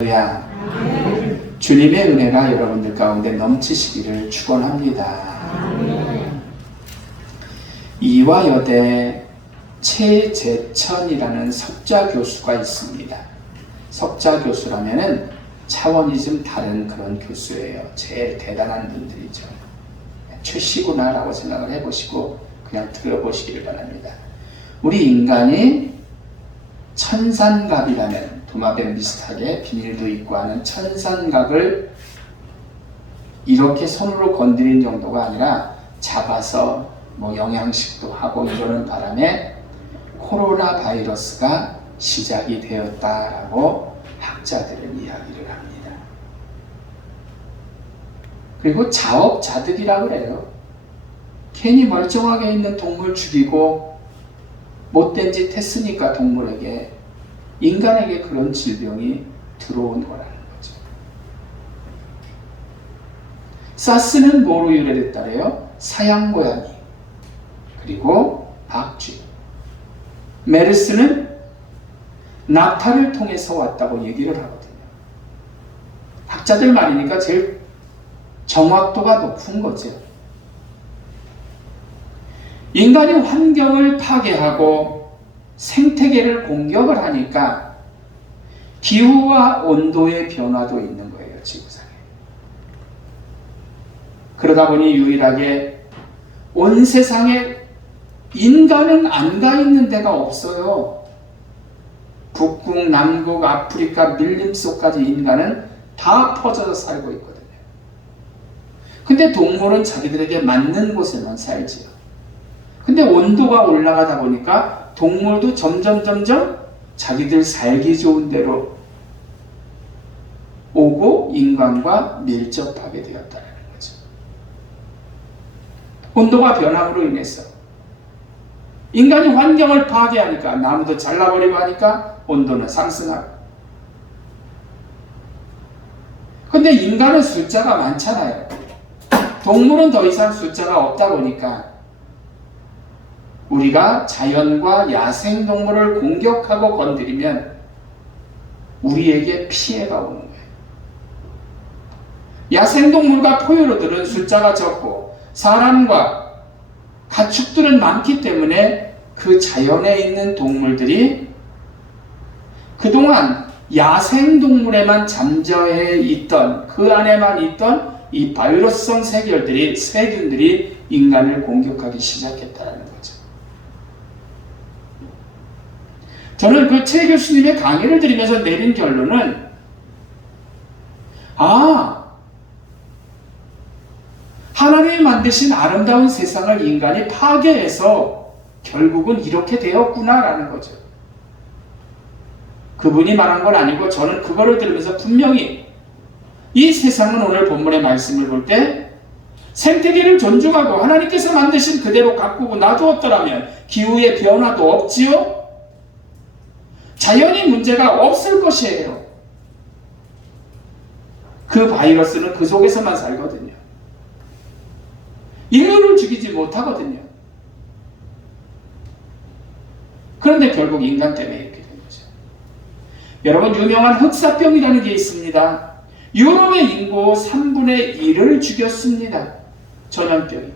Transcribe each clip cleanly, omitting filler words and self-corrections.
할렐루야. 주님의 은혜가 여러분들 가운데 넘치시기를 축원합니다. 이화여대 최재천이라는 석좌 교수가 있습니다. 석좌 교수라면은 차원이 좀 다른 그런 교수예요. 제일 대단한 분들이죠. 최씨구나라고 생각을 해보시고 그냥 들어보시기를 바랍니다. 우리 인간이 천산각이라면 도마뱀 비슷하게 비닐도 있고 하는 천산각을 이렇게 손으로 건드린 정도가 아니라 잡아서 영양식도 하고 이러는 바람에 코로나 바이러스가 시작이 되었다라고 학자들은 이야기를 합니다. 그리고 자업자득이라고 그래요. 괜히 멀쩡하게 있는 동물 죽이고 못된 짓 했으니까 동물에게, 인간에게 그런 질병이 들어온 거라는 거죠. 사스는 뭐로 유래됐다래요? 사양고양이, 그리고 박쥐. 메르스는 낙타를 통해서 왔다고 얘기를 하거든요. 학자들 말이니까 제일 정확도가 높은 거죠. 인간이 환경을 파괴하고 생태계를 공격을 하니까 기후와 온도의 변화도 있는 거예요, 지구상에. 그러다 보니 유일하게 온 세상에 인간은 안 가 있는 데가 없어요. 북극, 남극, 아프리카, 밀림속까지 인간은 다 퍼져서 살고 있거든요. 근데 동물은 자기들에게 맞는 곳에만 살지요. 근데 온도가 올라가다 보니까 동물도 점점 자기들 살기 좋은 데로 오고 인간과 밀접하게 되었다는 거죠. 온도가 변함으로 인해서 인간이 환경을 파괴하니까 나무도 잘라버리고 하니까 온도는 상승하고. 근데 인간은 숫자가 많잖아요. 동물은 더 이상 숫자가 없다 보니까 우리가 자연과 야생동물을 공격하고 건드리면 우리에게 피해가 오는 거예요. 야생동물과 포유류들은 숫자가 적고 사람과 가축들은 많기 때문에 그 자연에 있는 동물들이 그동안 야생동물에만 잠재해 있던, 그 안에만 있던 이 바이러스성 세균들이 인간을 공격하기 시작했다는 거죠. 저는 그 최 교수님의 강의를 들으면서 내린 결론은, 하나님이 만드신 아름다운 세상을 인간이 파괴해서 결국은 이렇게 되었구나라는 거죠. 그분이 말한 건 아니고 저는 그거를 들으면서 분명히 이 세상은 오늘 본문의 말씀을 볼 때 생태계를 존중하고 하나님께서 만드신 그대로 가꾸고 놔두었더라면 기후의 변화도 없지요? 자연이 문제가 없을 것이에요. 그 바이러스는 그 속에서만 살거든요. 인류를 죽이지 못하거든요. 그런데 결국 인간 때문에 이렇게 된 거죠. 여러분, 유명한 흑사병이라는 게 있습니다. 유럽의 인구 3분의 1을 죽였습니다. 전염병이.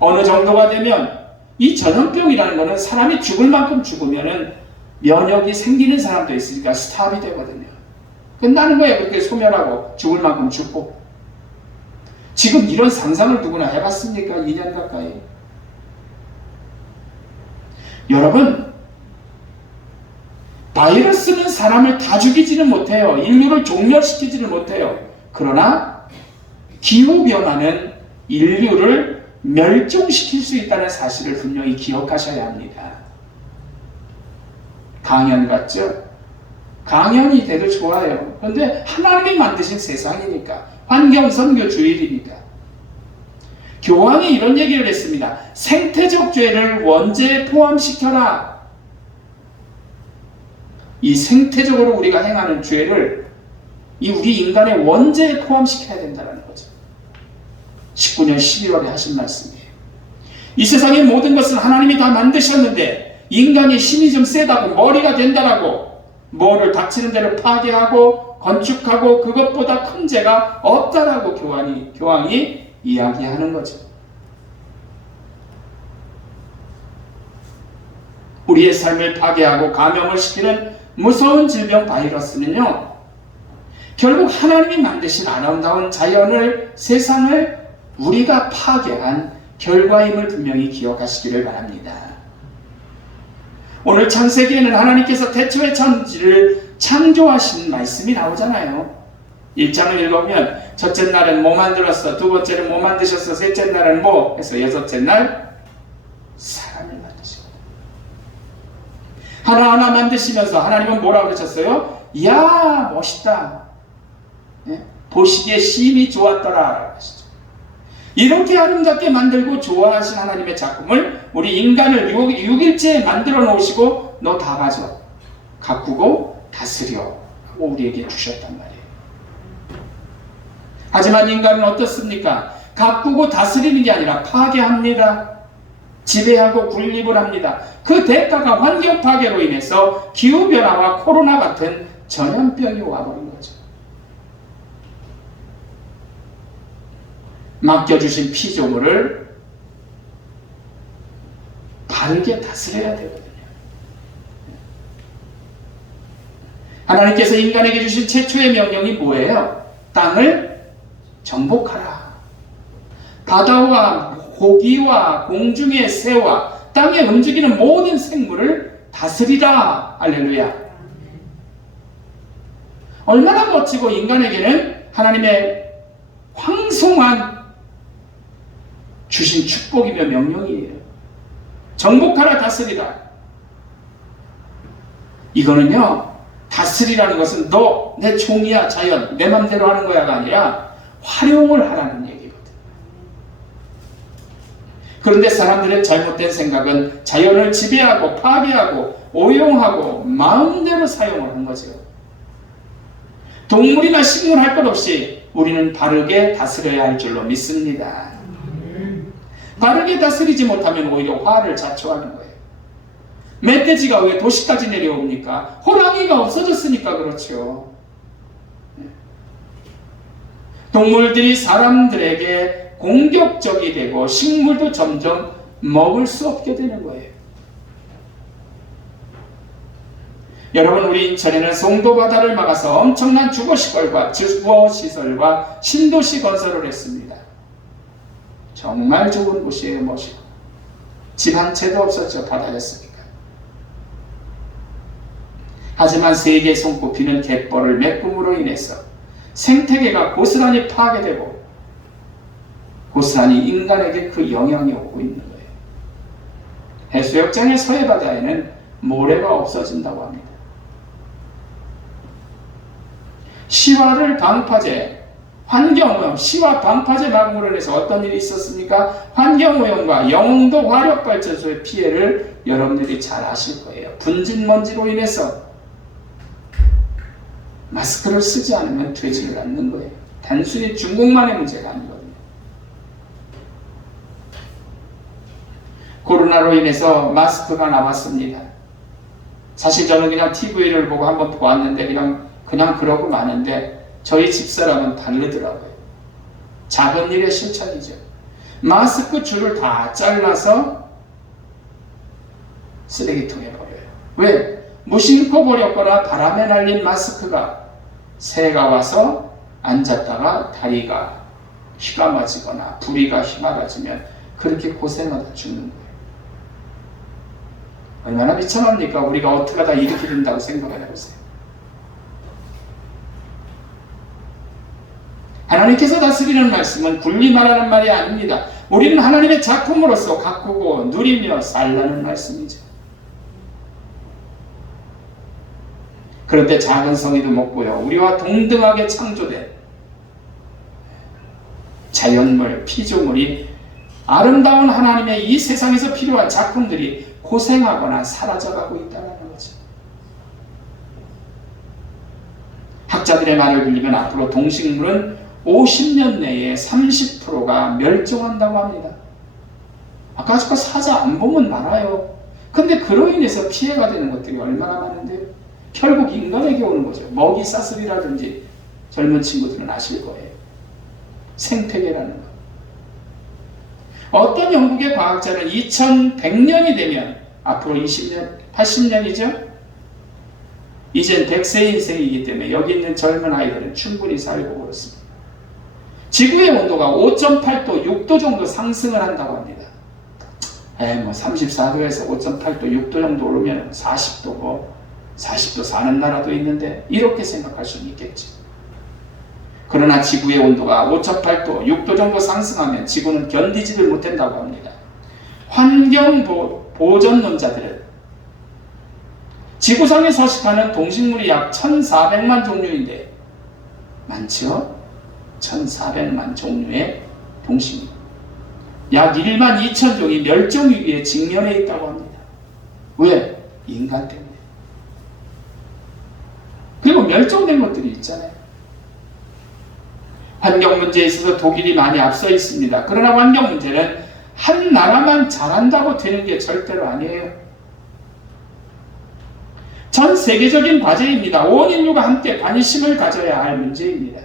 어느 정도가 되면 이 전염병이라는 거는 사람이 죽을 만큼 죽으면은 면역이 생기는 사람도 있으니까 스탑이 되거든요. 끝나는 거예요. 그렇게 소멸하고 죽을 만큼 죽고. 지금 이런 상상을 누구나 해봤습니까? 2년 가까이. 여러분, 바이러스는 사람을 다 죽이지는 못해요. 인류를 종멸시키지는 못해요. 그러나 기후변화는 인류를 멸종시킬 수 있다는 사실을 분명히 기억하셔야 합니다. 강연 같죠? 강연이 돼도 좋아요. 그런데 하나님이 만드신 세상이니까, 환경선교 주일이니까. 교황이 이런 얘기를 했습니다. 생태적 죄를 원죄에 포함시켜라. 이 생태적으로 우리가 행하는 죄를 우리 인간의 원죄에 포함시켜야 된다는 거죠. 19년 12월에 하신 말씀이에요. 이 세상의 모든 것은 하나님이 다 만드셨는데 인간이 힘이 좀 세다고 머리가 된다라고 뭐를 닥치는 대로 파괴하고 건축하고 그것보다 큰 죄가 없다라고 교황이 이야기하는 거죠. 우리의 삶을 파괴하고 감염을 시키는 무서운 질병 바이러스는요, 결국 하나님이 만드신 아름다운 자연을, 세상을 우리가 파괴한 결과임을 분명히 기억하시기를 바랍니다. 오늘 창세기에는 하나님께서 태초의 천지를 창조하신 말씀이 나오잖아요. 1장을 읽어보면 첫째 날은 뭐 만들었어, 두 번째는 뭐 만드셨어, 셋째 날은 뭐 해서 여섯째 날 사람을 만드시고, 하나하나 만드시면서 하나님은 뭐라고 그러셨어요? 이야 멋있다, 보시기에 심히 좋았더라 하시죠. 이렇게 아름답게 만들고 좋아하신 하나님의 작품을 우리 인간을 6일째에 만들어 놓으시고 너 다 가져, 가꾸고 다스려 하고 우리에게 주셨단 말이에요. 하지만 인간은 어떻습니까? 가꾸고 다스리는 게 아니라 파괴합니다. 지배하고 군립을 합니다. 그 대가가 환경 파괴로 인해서 기후변화와 코로나 같은 전염병이 와버린 거죠. 맡겨주신 피조물을 바르게 다스려야 되거든요. 하나님께서 인간에게 주신 최초의 명령이 뭐예요? 땅을 정복하라. 바다와 고기와 공중의 새와 땅에 움직이는 모든 생물을 다스리라. 할렐루야. 얼마나 멋지고 인간에게는 하나님의 황송한 주신 축복이며 명령이에요. 정복하라, 다스리라. 이거는요, 다스리라는 것은 너 내 종이야, 자연, 내 맘대로 하는 거야가 아니라 활용을 하라는 얘기거든. 그런데 사람들의 잘못된 생각은 자연을 지배하고 파괴하고 오용하고 마음대로 사용을 하는 거죠. 동물이나 식물 할 것 없이 우리는 바르게 다스려야 할 줄로 믿습니다. 바르게 다스리지 못하면 오히려 화를 자초하는 거예요. 멧돼지가 왜 도시까지 내려옵니까? 호랑이가 없어졌으니까 그렇죠. 동물들이 사람들에게 공격적이 되고 식물도 점점 먹을 수 없게 되는 거예요. 여러분, 우리 인천에는 송도바다를 막아서 엄청난 주거시설과 신도시 건설을 했습니다. 정말 좋은 곳이에요. 멋있고 집 한 채도 없었죠. 바다였으니까. 하지만 세계에 손꼽히는 갯벌을 메꿈으로 인해서 생태계가 고스란히 파괴되고 고스란히 인간에게 그 영향이 오고 있는 거예요. 해수욕장의 서해바다에는 모래가 없어진다고 합니다. 시와를 방파제, 환경오염, 시와 방파제 막음으로 인해서 어떤 일이 있었습니까? 환경오염과 영흥도 화력발전소의 피해를 여러분들이 잘 아실 거예요. 분진먼지로 인해서 마스크를 쓰지 않으면 되지를 않는 거예요. 단순히 중국만의 문제가 아니거든요. 코로나로 인해서 마스크가 나왔습니다. 사실 저는 그냥 TV를 보고 한번 보았는데 그냥 그러고 마는데 저희 집사람은 다르더라고요. 작은 일의 실천이죠. 마스크 줄을 다 잘라서 쓰레기통에 버려요. 왜? 무심코 버렸거나 바람에 날린 마스크가 새가 와서 앉았다가 다리가 휘가 맞거나 부리가 휘말아지면 그렇게 고생하다 죽는 거예요. 얼마나 비참합니까? 우리가 어떻게 하다 이렇게 된다고 생각을 해보세요. 하나님께서 다스리는 말씀은 군림하라는 말이 아닙니다. 우리는 하나님의 작품으로서 가꾸고 누리며 살라는 말씀이죠. 그런데 작은 성의도 먹고요, 우리와 동등하게 창조된 자연물, 피조물이 아름다운 하나님의 이 세상에서 필요한 작품들이 고생하거나 사라져가고 있다는 거죠. 학자들의 말을 빌리면 앞으로 동식물은 50년 내에 30%가 멸종한다고 합니다. 아까 사자 안 보면 말아요. 근데 그로 인해서 피해가 되는 것들이 얼마나 많은데요. 결국 인간에게 오는 거죠. 먹이 사슬이라든지 젊은 친구들은 아실 거예요. 생태계라는 거. 어떤 영국의 과학자는 2100년이 되면, 앞으로 20년, 80년이죠? 이젠 100세 인생이기 때문에 여기 있는 젊은 아이들은 충분히 살고 그렇습니다. 지구의 온도가 5.8도, 6도 정도 상승을 한다고 합니다. 34도에서 5.8도, 6도 정도 오르면 40도, 40도 사는 나라도 있는데 이렇게 생각할 수는 있겠지. 그러나 지구의 온도가 5.8도, 6도 정도 상승하면 지구는 견디지를 못한다고 합니다. 환경 보전론자들은 지구상에 서식하는 동식물이 약 1400만 종류인데, 많죠? 1400만 종류의 동식물. 약 1만 2천 종이 멸종 위기에 직면해 있다고 합니다. 왜? 인간 때문에. 그리고 멸종된 것들이 있잖아요. 환경 문제에 있어서 독일이 많이 앞서 있습니다. 그러나 환경 문제는 한 나라만 잘한다고 되는 게 절대로 아니에요. 전 세계적인 과제입니다. 온 인류가 함께 관심을 가져야 할 문제입니다.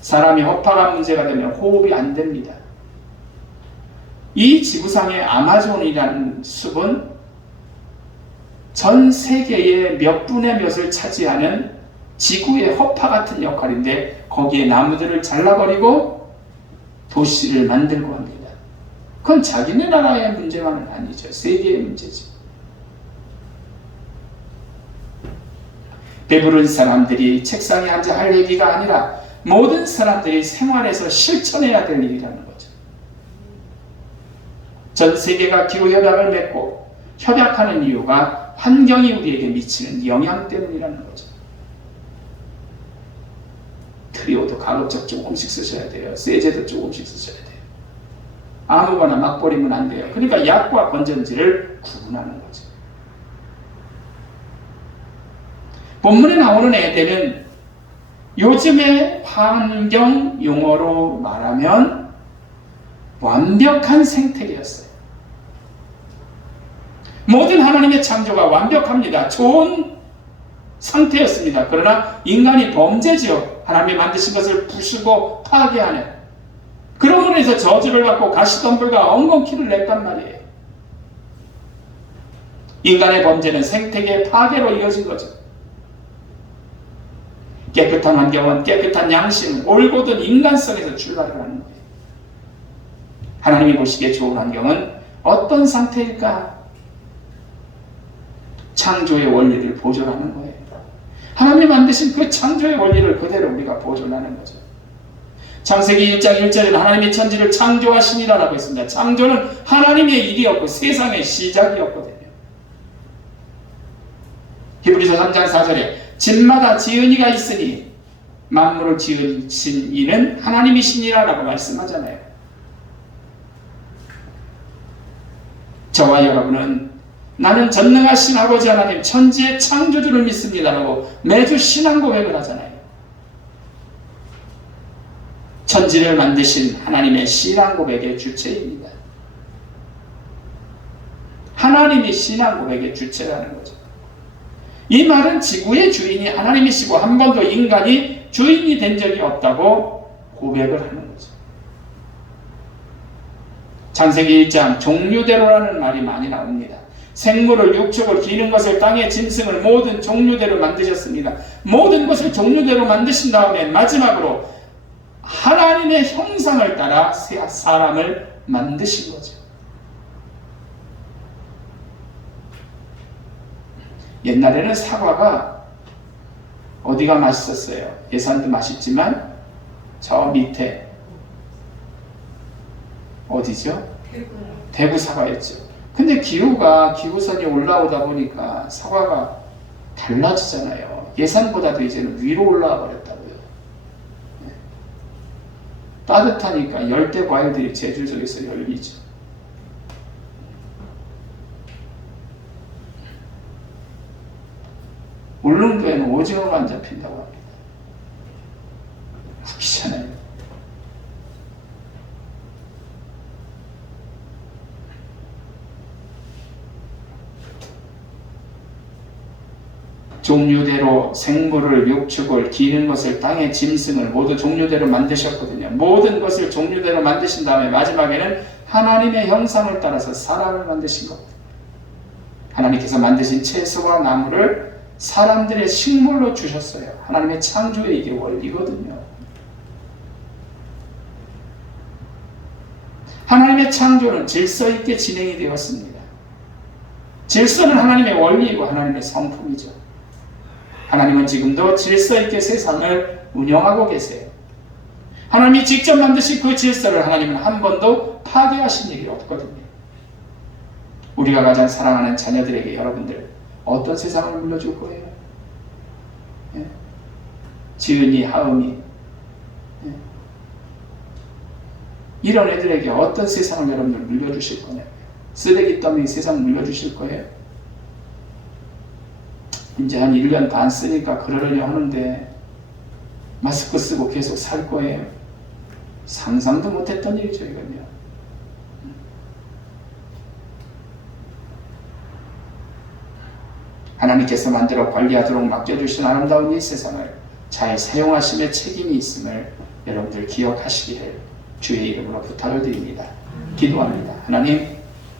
사람이 허파가 문제가 되면 호흡이 안 됩니다. 이 지구상의 아마존이라는 숲은 전 세계의 몇 분의 몇을 차지하는 지구의 허파 같은 역할인데, 거기에 나무들을 잘라버리고 도시를 만들고 합니다. 그건 자기네 나라의 문제만은 아니죠. 세계의 문제죠. 배부른 사람들이 책상에 앉아 할 얘기가 아니라 모든 사람들이 생활에서 실천해야 될 일이라는 거죠. 전 세계가 기후협약을 맺고 협약하는 이유가 환경이 우리에게 미치는 영향 때문이라는 거죠. 트리오도 가급적 조금씩 쓰셔야 돼요. 세제도 조금씩 쓰셔야 돼요. 아무거나 막 버리면 안 돼요. 그러니까 약과 건전지를 구분하는 거죠. 본문에 나오는 애들은 요즘의 환경 용어로 말하면 완벽한 생태계였어요. 모든 하나님의 창조가 완벽합니다. 좋은 상태였습니다. 그러나 인간이 범죄지요. 하나님이 만드신 것을 부수고 파괴하는, 그러므로 해서 저주를 받고 가시덤불과 엉겅퀴를 냈단 말이에요. 인간의 범죄는 생태계 파괴로 이어진 거죠. 깨끗한 환경은 깨끗한 양심, 올곧은 인간성에서 출발을 하는 거예요. 하나님이 보시기에 좋은 환경은 어떤 상태일까? 창조의 원리를 보존하는 거예요. 하나님이 만드신 그 창조의 원리를 그대로 우리가 보존하는 거죠. 창세기 1장 1절에는 하나님이 천지를 창조하시니라라고 했습니다. 창조는 하나님의 일이었고 세상의 시작이었거든요. 히브리서 3장 4절에 집마다 지은 이가 있으니 만물을 지으신 이는 하나님이시니라라고 말씀하잖아요. 저와 여러분은 나는 전능하신 아버지 하나님 천지의 창조주를 믿습니다라고 매주 신앙 고백을 하잖아요. 천지를 만드신 하나님의 신앙 고백의 주체입니다. 하나님이 신앙 고백의 주체라는 거죠. 이 말은 지구의 주인이 하나님이시고 한 번도 인간이 주인이 된 적이 없다고 고백을 하는 거죠. 창세기 1장 종류대로라는 말이 많이 나옵니다. 생물을, 육축을, 기는 것을, 땅의 짐승을 모든 종류대로 만드셨습니다. 모든 것을 종류대로 만드신 다음에 마지막으로 하나님의 형상을 따라 사람을 만드신 거죠. 옛날에는 사과가 어디가 맛있었어요? 예산도 맛있지만 저 밑에 어디죠? 대구 사과였죠. 근데 기후선이 올라오다 보니까 사과가 달라지잖아요. 예산보다도 이제는 위로 올라와 버렸다고요. 네. 따뜻하니까 열대 과일들이 제주도에서 열리죠. 울릉도에는 오징어가 안 잡힌다고 합니다. 웃기잖아요. 종류대로 생물을, 육축을, 기는 것을, 땅의 짐승을 모두 종류대로 만드셨거든요. 모든 것을 종류대로 만드신 다음에 마지막에는 하나님의 형상을 따라서 사람을 만드신 겁니다. 하나님께서 만드신 채소와 나무를 사람들의 식물로 주셨어요. 하나님의 창조의 이게 원리거든요. 하나님의 창조는 질서 있게 진행이 되었습니다. 질서는 하나님의 원리이고 하나님의 성품이죠. 하나님은 지금도 질서 있게 세상을 운영하고 계세요. 하나님이 직접 만드신 그 질서를 하나님은 한 번도 파괴하신 일이 없거든요. 우리가 가장 사랑하는 자녀들에게 여러분들 어떤 세상을 물려줄 거예요? 예? 지은이, 하음이, 예? 이런 애들에게 어떤 세상을 여러분들 물려주실 거냐고요. 쓰레기 더미 세상 물려주실 거예요. 이제 한 1년 반 쓰니까 그러려니 하는데 마스크 쓰고 계속 살 거예요. 상상도 못했던 일이죠, 이건요. 하나님께서 만들어 관리하도록 맡겨주신 아름다운 이 세상을 잘 사용하심의 책임이 있음을 여러분들 기억하시기를 주의 이름으로 부탁을 드립니다. 기도합니다. 하나님,